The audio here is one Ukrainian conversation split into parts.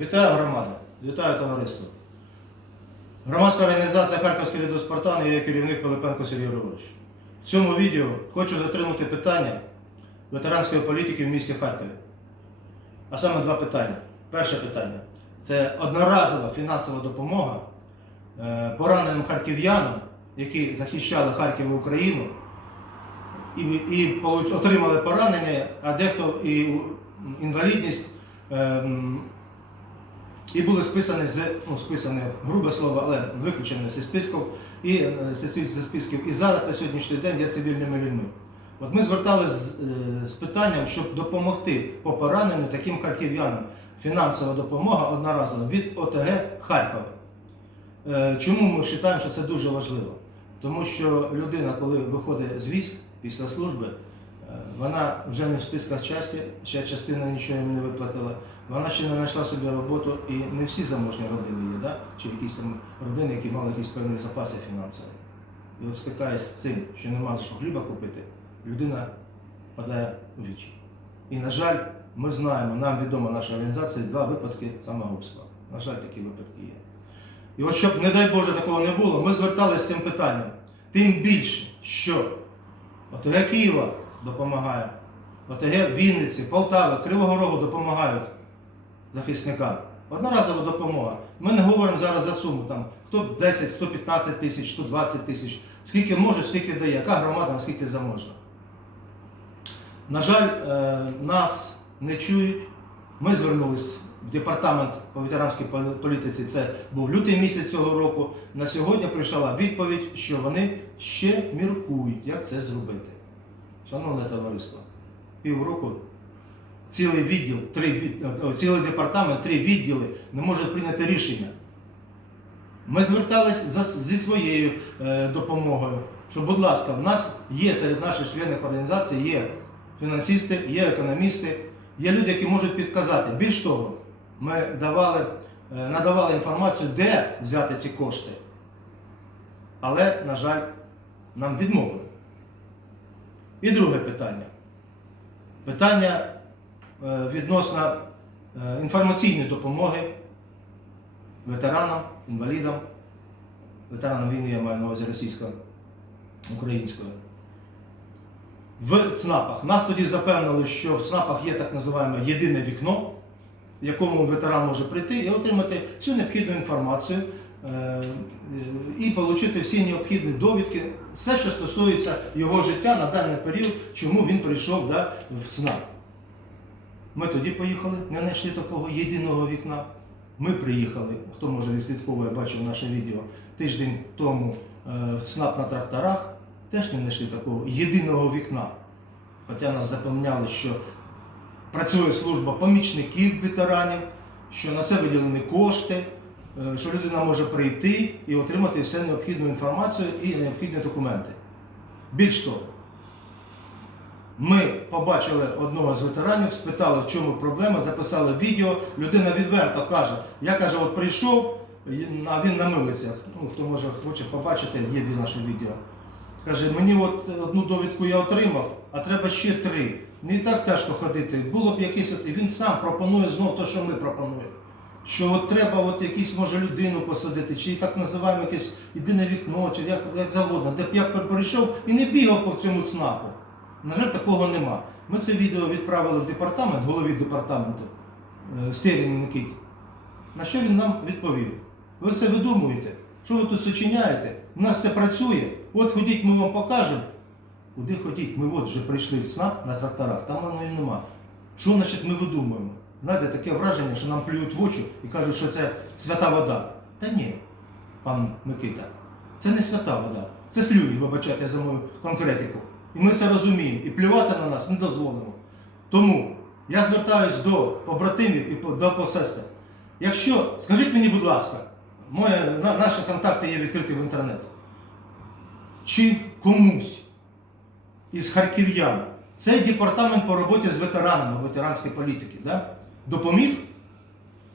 Вітаю громада, вітаю товариство. Громадська організація Харківський Лідо Спартан і я керівник Пилипенко Сергій Григорович. В цьому відео хочу затримати питання ветеранської політики в місті Харкові. А саме два питання. Перше питання це одноразова фінансова допомога е, пораненим харків'янам, які захищали Харків і Україну і, і отримали поранення, а дехто і інвалідність. І були списані з ну, списані грубе слово, але виключені зі списків і е, зі спис- списків. І зараз на сьогоднішній день є цивільними людьми. От ми зверталися з, е, з питанням, щоб допомогти по таким харків'янам. Фінансова допомога одноразова від ОТГ Харкова. Е, Чому ми вважаємо, що це дуже важливо? Тому що людина, коли виходить з військ після служби, вона вже не в списках часті, ще частина нічого їм не виплатила. Вона ще не знайшла собі роботу, і не всі заможні родини є, да? чи якісь там родини, які мали якісь певні запаси фінансові. І от стикаєш з цим, що нема за що хліба купити, людина падає у вічі. І, на жаль, ми знаємо, нам відомо наша організація, два випадки самогубства. На жаль, такі випадки є. І от щоб, не дай Боже, такого не було, ми зверталися з цим питанням. Тим більше, що ОТГ Києва допомагає, ОТГ Вінниці, Полтави, Кривого Рогу допомагають захисникам. Одноразова допомога. Ми не говоримо зараз за суму, там, хто 10, хто 15 тисяч, хто 20 тисяч. Скільки може, стільки дає, яка громада, наскільки заможна. На жаль, е, нас не чують. Ми звернулись в департамент по ветеранській політиці. Це був лютий місяць цього року. На сьогодні прийшла відповідь, що вони ще міркують, як це зробити. Шановне товариство, півроку цілий відділ, три цілий департамент, три відділи не можуть прийняти рішення. Ми звертались зі своєю е, допомогою, що, будь ласка, в нас є серед наших членів організації є фінансисти, є економісти, є люди, які можуть підказати. Більш того, ми давали, е, надавали інформацію, де взяти ці кошти. Але, на жаль, нам відмовили. І друге питання. Питання е, відносно е, інформаційної допомоги ветеранам, інвалідам, ветеранам війни, я маю на увазі російсько-української. В ЦНАПах. Нас тоді запевнили, що в ЦНАПах є так називаємо єдине вікно, в якому ветеран може прийти і отримати всю необхідну інформацію і отримати всі необхідні довідки, все, що стосується його життя на даний період, чому він прийшов да, в ЦНАП. Ми тоді поїхали, не знайшли такого єдиного вікна. Ми приїхали, хто може відслідковує, бачив наше відео тиждень тому е, в ЦНАП на тракторах, теж не знайшли такого єдиного вікна. Хоча нас запевняли, що працює служба помічників ветеранів, що на це виділені кошти, е, що людина може прийти і отримати всю необхідну інформацію і необхідні документи. Більш того, ми побачили одного з ветеранів, спитали, в чому проблема, записали відео. Людина відверто каже: я каже, от прийшов, а він на милицях. Ну, хто може хоче побачити, є наше відео. Каже, мені от одну довідку я отримав, а треба ще три. Не так тяжко ходити. Було б якийсь, і він сам пропонує знов те, що ми пропонуємо. Що от треба от якісь може людину посадити, чи так називаємо якесь єдине вікно, чи як, як завгодно, де б я перейшов і не бігав по цьому ЦНАПу. На жаль, такого нема. Ми це відео відправили в департамент, голові департаменту е, Стєріні Никиті. На що він нам відповів? Ви все видумуєте? Що ви тут сочиняєте? У нас це працює. От ходіть, ми вам покажемо. Куди ходіть? Ми от вже прийшли в СНАП на тракторах, там воно і нема. Що значить ми видумуємо? Знаєте, таке враження, що нам плюють в очі і кажуть, що це свята вода. Та ні, пан Микита, це не свята вода. Це слюні, вибачайте за мою конкретику. І ми це розуміємо. І плювати на нас не дозволимо. Тому я звертаюсь до побратимів і до посестер. Якщо, скажіть мені, будь ласка, моє, на, наші контакти є відкриті в інтернеті. Чи комусь із харків'ян цей департамент по роботі з ветеранами ветеранської політики да, допоміг?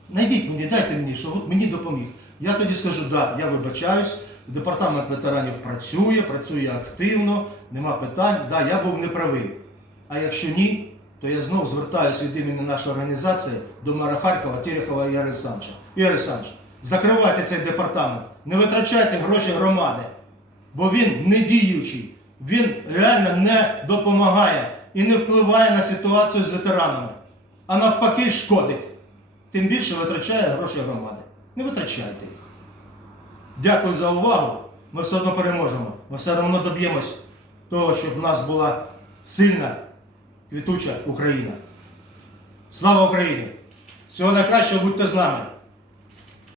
Найдіть мені, дайте мені, що мені допоміг. Я тоді скажу, да, я вибачаюсь, департамент ветеранів працює, працює активно, нема питань, да, я був неправий. А якщо ні, то я знов звертаюся від імені нашої організації до мера Харкова, Ігоря Олександровича. Ігор Олександрович, закривайте цей департамент, не витрачайте гроші громади, бо він не діючий, він реально не допомагає і не впливає на ситуацію з ветеранами, а навпаки шкодить. Тим більше витрачає гроші громади. Не витрачайте їх. Дякую за увагу. Ми все одно переможемо. Ми все одно доб'ємось того, щоб в нас була сильна, квітуча Україна. Слава Україні! Всього найкращого, будьте з нами!